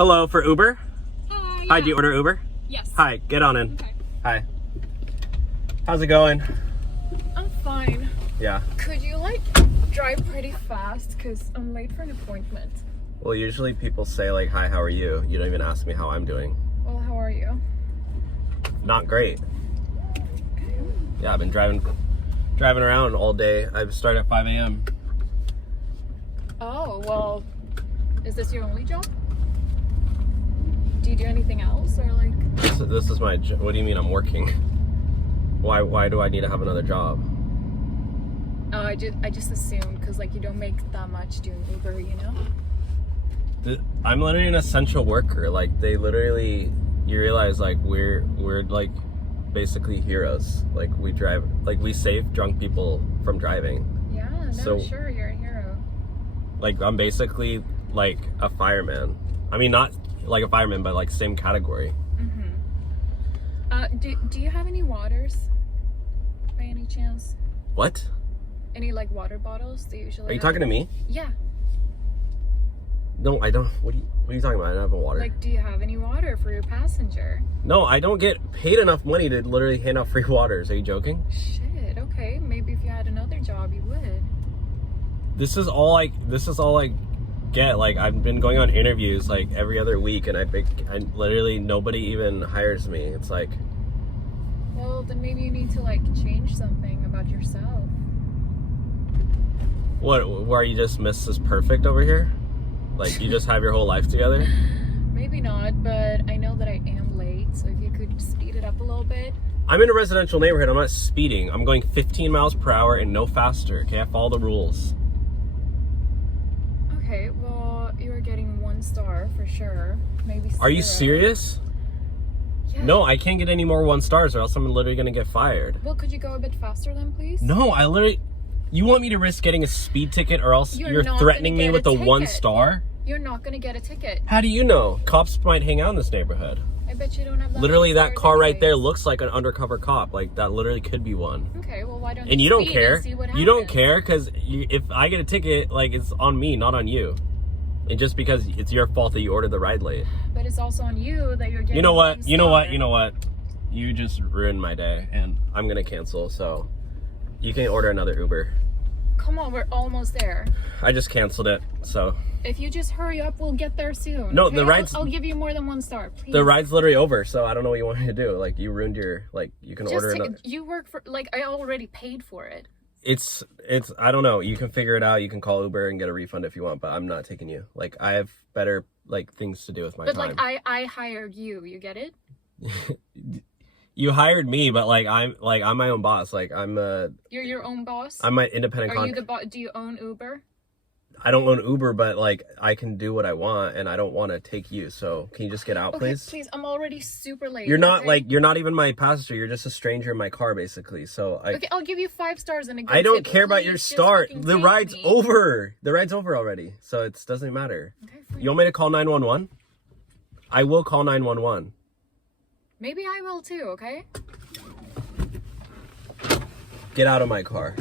Hello, for Uber? Hi. Hi, do you order Uber? Yes. Hi, get on in. Okay. Hi. How's it going? I'm fine. Yeah. Could you like drive pretty fast? Cause I'm late for an appointment. Well, usually people say like, hi, how are you? You don't even ask me how I'm doing. Well, how are you? Not great. Okay. Yeah, I've been driving around all day. I start at 5 a.m. Oh, well, is this your only job? Do you do anything else or like? This is my job. What do you mean I'm working? Why do I need to have another job? Oh, I just assumed because like you don't make that much doing Uber, you know? I'm literally an essential worker. Like they literally, you realize like we're like basically heroes. Like we drive, like we save drunk people from driving. Yeah, no, So- sure, you're a hero. Like I'm basically like a fireman. I mean, not like a fireman, but like same category. Do you have any waters by any chance? What? Any like water bottles? They usually Are you have? talking to me? Yeah. No, I don't. What are you talking about? I don't have a water. Like, do you have any water for your passenger? No, I don't get paid enough money to literally hand out free waters. Are you joking? Shit, okay. Maybe if you had another job, you would. This is all I get. Like I've been going on interviews like every other week, and I literally nobody even hires me. It's like, Well, then maybe you need to, like, change something about yourself. what? Why are you just Mrs. Perfect over here? Like you just have your whole life together? Maybe not, but I know that I am late, so if you could speed it up a little bit. I'm in a residential neighborhood. I'm not speeding. I'm going 15 miles per hour and no faster. Okay, I follow the rules. Okay, well, you are getting 1 star for sure. Maybe 0. Are you serious? Yeah. No, I can't get any more 1 stars or else I'm literally gonna get fired. Well, could you go a bit faster then, please? No, I literally... You want me to risk getting a speed ticket or else You're you're not threatening gonna me get with a a 1 ticket. star? You're not gonna get a ticket. How do you know? Cops might hang out in this neighborhood. I bet you don't have that. Literally, many that stars car right there anyways. looks like an undercover cop. Like, that literally could be one. Okay, well, why don't And you don't speed care. and see what You don't happens? care because if I get a ticket, like, it's on me, not on you. And just because it's your fault that you ordered the ride late. But it's also on you that you're getting. You know what? 1 You know what? star. You know what? You just ruined my day, and I'm gonna cancel. So you can order another Uber. Come on, we're almost there. I just canceled it. So If you just hurry up, we'll get there soon. No, okay? the ride's- I'll give you more than 1 star, please. the ride's literally over. So I don't know what you want me to do. Like you ruined your You can order another. You work for I already paid for it. It's I don't know. You can figure it out. You can call Uber and get a refund if you want. But I'm not taking you. Like I have better things to do with my But time. I hired you. You get it? You hired me, but I'm my own boss. Like You're your own boss. I'm my independent. Are you the boss? Do you own Uber? I don't own Uber, but I can do what I want, and I don't want to take you. So can you just get out, Okay, please? please. I'm already super late. You're not okay? you're not even my passenger. You're just a stranger in my car, basically. So Okay, I'll give you 5 stars and a good I don't tip, care about please your just star. fucking The take ride's me. over. The ride's over already. So it doesn't matter. Okay, fine. You want me to call 911? I will call 911. Maybe I will too. Okay. Get out of my car.